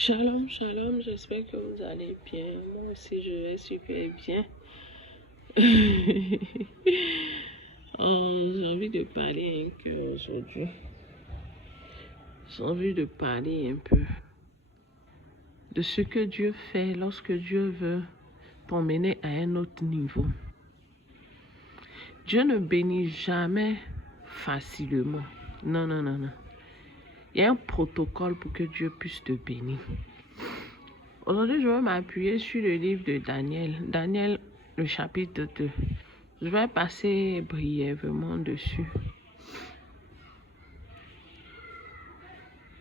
Shalom, shalom, j'espère que vous allez bien. Moi aussi, je vais super bien. J'ai envie de parler un peu aujourd'hui. J'ai envie de parler un peu de ce que Dieu fait lorsque Dieu veut t'emmener à un autre niveau. Dieu ne bénit jamais facilement. Non, non, non, non. Il y a un protocole pour que Dieu puisse te bénir. Aujourd'hui, je vais m'appuyer sur le livre de Daniel. Daniel, le chapitre 2. Je vais passer brièvement dessus.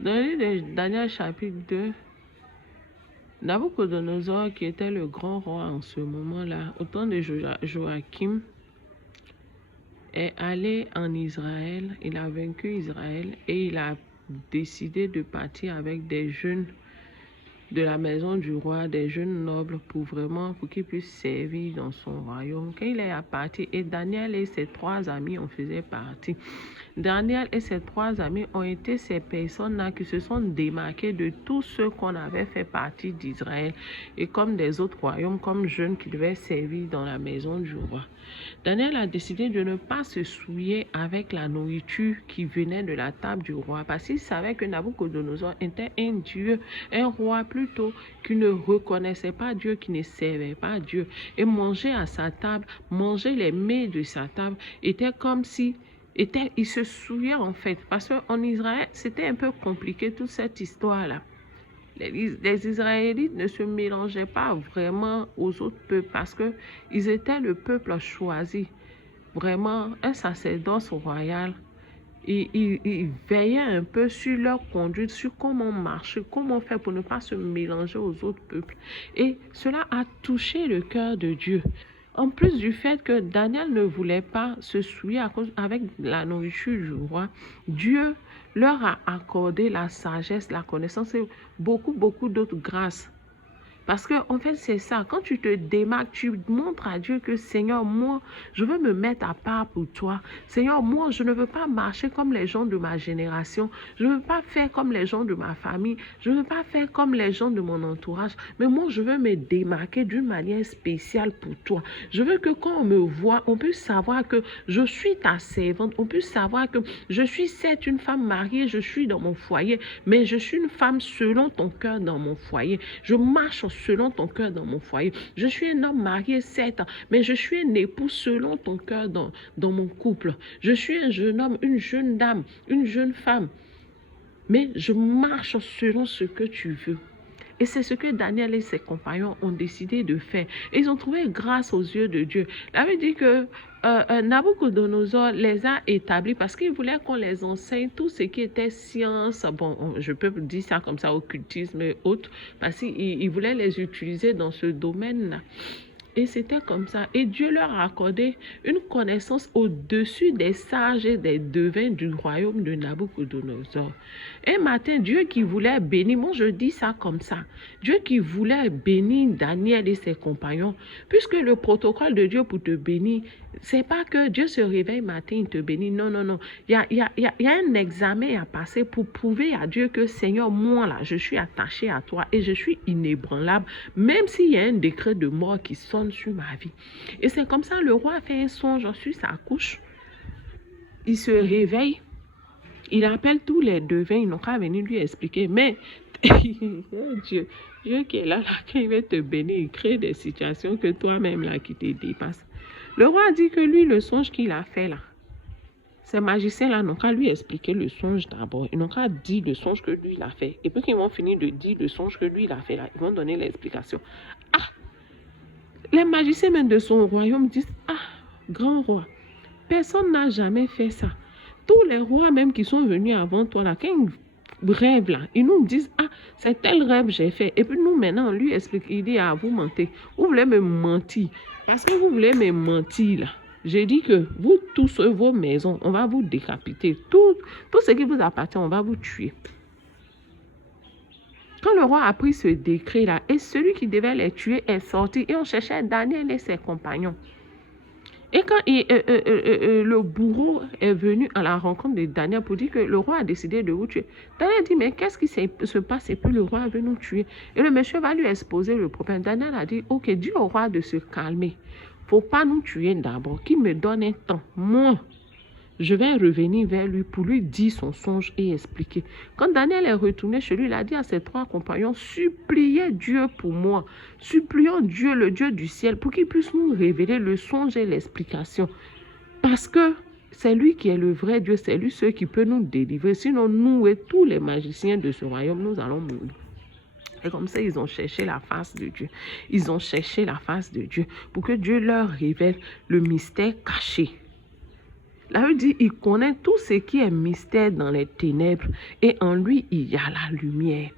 Dans le livre de Daniel, chapitre 2, Nabuchodonosor, qui était le grand roi en ce moment-là, au temps de Joachim, est allé en Israël. Il a vaincu Israël et il a décidé de partir avec des jeunes de la maison du roi, des jeunes nobles pour qu'ils puissent servir dans son royaume. Quand il est parti, et Daniel et ses 3 amis en faisaient partie. Daniel et ses 3 amis ont été ces personnes-là qui se sont démarquées de tous ceux qu'on avait fait partie d'Israël et comme des autres royaumes, comme jeunes qui devaient servir dans la maison du roi. Daniel a décidé de ne pas se souiller avec la nourriture qui venait de la table du roi parce qu'il savait que Nabuchodonosor était un dieu, un roi plutôt qui ne reconnaissait pas Dieu, qui ne servait pas Dieu. Et manger à sa table, manger les mets de sa table était comme si il se souillait en fait, parce qu'en Israël, c'était un peu compliqué toute cette histoire-là. Les Israélites ne se mélangeaient pas vraiment aux autres peuples parce qu'ils étaient le peuple choisi. Vraiment, un sacerdoce royal, il veillait un peu sur leur conduite, sur comment marcher, comment faire pour ne pas se mélanger aux autres peuples. Et cela a touché le cœur de Dieu. En plus du fait que Daniel ne voulait pas se souiller avec la nourriture du roi, Dieu leur a accordé la sagesse, la connaissance et beaucoup d'autres grâces. Parce que, en fait, c'est ça. Quand tu te démarques, tu montres à Dieu que, Seigneur, moi, je veux me mettre à part pour toi. Seigneur, moi, je ne veux pas marcher comme les gens de ma génération. Je ne veux pas faire comme les gens de ma famille. Je ne veux pas faire comme les gens de mon entourage. Mais moi, je veux me démarquer d'une manière spéciale pour toi. Je veux que quand on me voit, on puisse savoir que je suis ta servante. On puisse savoir que je suis certes une femme mariée, je suis dans mon foyer, mais je suis une femme selon ton cœur dans mon foyer. Je marche selon ton cœur dans mon foyer. Je suis un homme marié, certes, mais je suis un époux selon ton cœur dans mon couple. Je suis un jeune homme, une jeune dame, une jeune femme, mais je marche selon ce que tu veux. Et c'est ce que Daniel et ses compagnons ont décidé de faire. Et ils ont trouvé grâce aux yeux de Dieu. Il avait dit que Nabuchodonosor les a établis parce qu'il voulait qu'on les enseigne tout ce qui était science. Bon, je peux dire ça comme ça, occultisme et autres, parce qu'il voulait les utiliser dans ce domaine-là. Et c'était comme ça. Et Dieu leur a accordé une connaissance au-dessus des sages et des devins du royaume de Nabuchodonosor. Un matin, Dieu qui voulait bénir, moi je dis ça comme ça, Dieu qui voulait bénir Daniel et ses compagnons, puisque le protocole de Dieu pour te bénir, c'est pas que Dieu se réveille matin, il te bénit. Non, non, non. Il y a un examen à passer pour prouver à Dieu que Seigneur, moi là, je suis attaché à toi et je suis inébranlable, même s'il y a un décret de mort qui sonne sur ma vie. Et c'est comme ça, le roi fait un songe sur sa couche. Il se réveille. Il appelle tous les devins. Ils n'ont qu'à venir lui expliquer. Mais Dieu qui est là, quand il va te bénir, il crée des situations que toi-même là qui te dépassent. Le roi dit que lui, le songe qu'il a fait là, ces magiciens-là n'ont qu'à lui expliquer le songe d'abord. Ils n'ont qu'à dire le songe que lui, il a fait. Et puis qu'ils vont finir de dire le songe que lui, il a fait là, ils vont donner l'explication. Ah! Les magiciens même de son royaume disent, ah, grand roi, personne n'a jamais fait ça. Tous les rois même qui sont venus avant toi là, quand ils rêvent là, ils nous disent, ah, c'est tel rêve j'ai fait. Et puis nous maintenant, on lui explique, il dit, ah, vous mentez. Vous voulez me mentir. Parce que vous voulez me mentir là. J'ai dit que vous tous, vos maisons, on va vous décapiter. Tout ce qui vous appartient, on va vous tuer. Quand le roi a pris ce décret-là, et celui qui devait les tuer est sorti, et on cherchait Daniel et ses compagnons. Et quand le bourreau est venu à la rencontre de Daniel pour dire que le roi a décidé de vous tuer, Daniel dit, mais qu'est-ce qui se passe? Et puis le roi veut nous tuer. Et le monsieur va lui exposer le problème. Daniel a dit, ok, dis au roi de se calmer. Faut pas nous tuer d'abord, qu'il me donne un temps. Moi, je vais revenir vers lui pour lui dire son songe et expliquer. Quand Daniel est retourné chez lui, il a dit à ses 3 compagnons, suppliez Dieu pour moi. Supplions Dieu, le Dieu du ciel, pour qu'il puisse nous révéler le songe et l'explication. Parce que c'est lui qui est le vrai Dieu, c'est lui seul qui peut nous délivrer. Sinon, nous et tous les magiciens de ce royaume, nous allons mourir. Et comme ça, ils ont cherché la face de Dieu. Ils ont cherché la face de Dieu pour que Dieu leur révèle le mystère caché. La Bible dit, il connaît tout ce qui est mystère dans les ténèbres et en lui, il y a la lumière.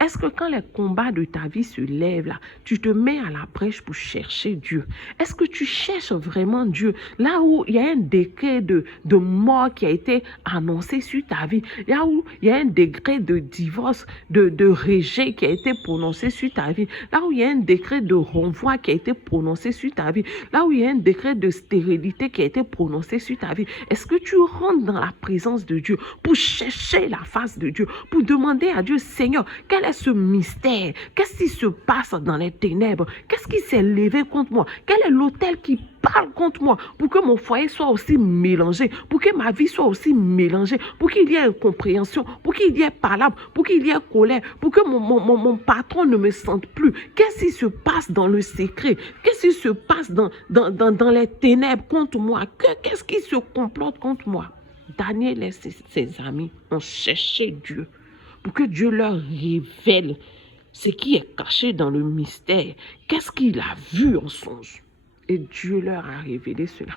Est-ce que quand les combats de ta vie se lèvent là, tu te mets à la brèche pour chercher Dieu? Est-ce que tu cherches vraiment Dieu? Là où il y a un décret de mort qui a été annoncé sur ta vie, là où il y a un décret de divorce, de rejet qui a été prononcé sur ta vie, là où il y a un décret de renvoi qui a été prononcé sur ta vie, là où il y a un décret de stérilité qui a été prononcé sur ta vie, est-ce que tu rentres dans la présence de Dieu pour chercher la face de Dieu, pour demander à Dieu, Seigneur, quel est ce mystère? Qu'est-ce qui se passe dans les ténèbres? Qu'est-ce qui s'est levé contre moi? Quel est l'autel qui parle contre moi pour que mon foyer soit aussi mélangé, pour que ma vie soit aussi mélangée, pour qu'il y ait incompréhension, pour qu'il y ait palabre, pour qu'il y ait colère, pour que mon patron ne me sente plus? Qu'est-ce qui se passe dans le secret? Qu'est-ce qui se passe dans les ténèbres contre moi? Qu'est-ce qui se complote contre moi? Daniel et ses amis ont cherché Dieu pour que Dieu leur révèle ce qui est caché dans le mystère. Qu'est-ce qu'il a vu en songe? Et Dieu leur a révélé cela.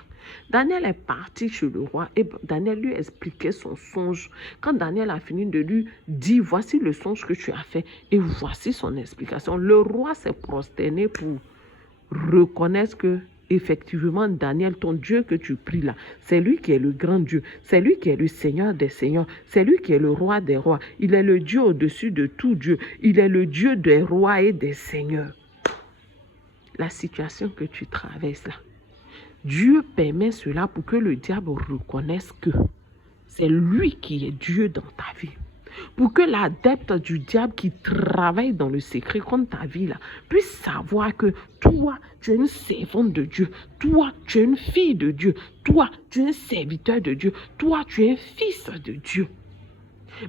Daniel est parti chez le roi et Daniel lui expliquait son songe. Quand Daniel a fini de lui dire, voici le songe que tu as fait et voici son explication, le roi s'est prosterné pour reconnaître que effectivement, Daniel, ton Dieu que tu pries là, c'est lui qui est le grand Dieu, c'est lui qui est le Seigneur des seigneurs, c'est lui qui est le roi des rois, il est le Dieu au-dessus de tout Dieu, il est le Dieu des rois et des seigneurs. La situation que tu traverses là, Dieu permet cela pour que le diable reconnaisse que c'est lui qui est Dieu dans ta vie. Pour que l'adepte du diable qui travaille dans le secret contre ta vie là, puisse savoir que toi, tu es une servante de Dieu. Toi, tu es une fille de Dieu. Toi, tu es un serviteur de Dieu. Toi, tu es un fils de Dieu.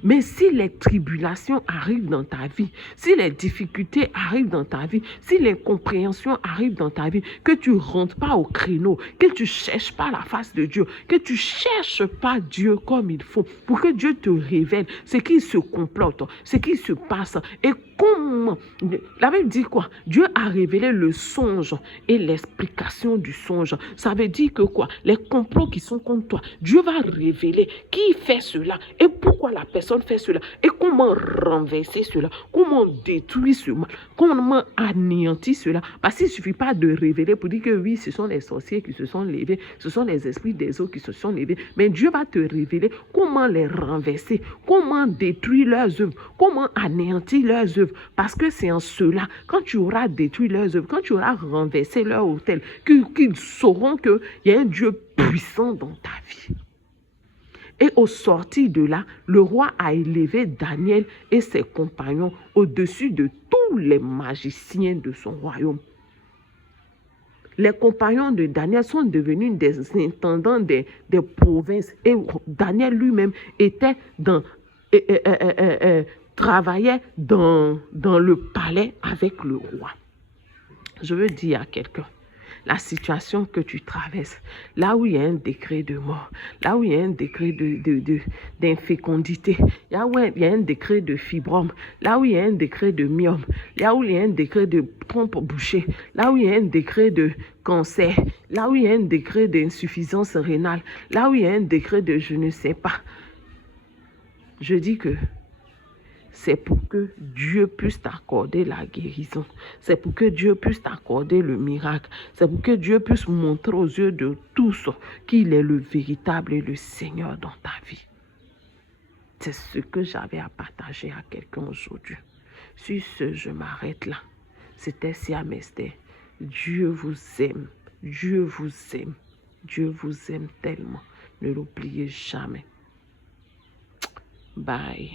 Mais si les tribulations arrivent dans ta vie, si les difficultés arrivent dans ta vie, si l'incompréhension arrive dans ta vie, que tu ne rentres pas au créneau, que tu ne cherches pas la face de Dieu, que tu ne cherches pas Dieu comme il faut, pour que Dieu te révèle ce qui se complote, ce qui se passe et comment. La Bible dit quoi? Dieu a révélé le songe et l'explication du songe. Ça veut dire que quoi? Les complots qui sont contre toi, Dieu va révéler qui fait cela et pourquoi la personne fait cela et comment renverser cela, comment détruire ce mal, comment anéantir cela. Parce qu'il ne suffit pas de révéler pour dire que oui, ce sont les sorciers qui se sont levés, ce sont les esprits des eaux qui se sont levés, mais Dieu va te révéler comment les renverser, comment détruire leurs œuvres, comment anéantir leurs œuvres. Parce que c'est en cela, quand tu auras détruit leurs œuvres, quand tu auras renversé leur autel, qu'ils sauront qu'il y a un Dieu puissant dans ta vie. Et au sortir de là, le roi a élevé Daniel et ses compagnons au-dessus de tous les magiciens de son royaume. Les compagnons de Daniel sont devenus des intendants des provinces. Et Daniel lui-même était travaillait dans le palais avec le roi. Je veux dire à quelqu'un, la situation que tu traverses, là où il y a un décret de mort, là où il y a un décret d'infécondité, là où il y a un décret de fibrome, là où il y a un décret de myome, là où il y a un décret de trompe bouchée, là où il y a un décret de cancer, là où il y a un décret d'insuffisance rénale, là où il y a un décret de je ne sais pas. Je dis que c'est pour que Dieu puisse t'accorder la guérison. C'est pour que Dieu puisse t'accorder le miracle. C'est pour que Dieu puisse montrer aux yeux de tous qu'il est le véritable et le Seigneur dans ta vie. C'est ce que j'avais à partager à quelqu'un aujourd'hui. Sur ce, je m'arrête là. C'était Siam Esther. Dieu vous aime. Dieu vous aime. Dieu vous aime tellement. Ne l'oubliez jamais. Bye.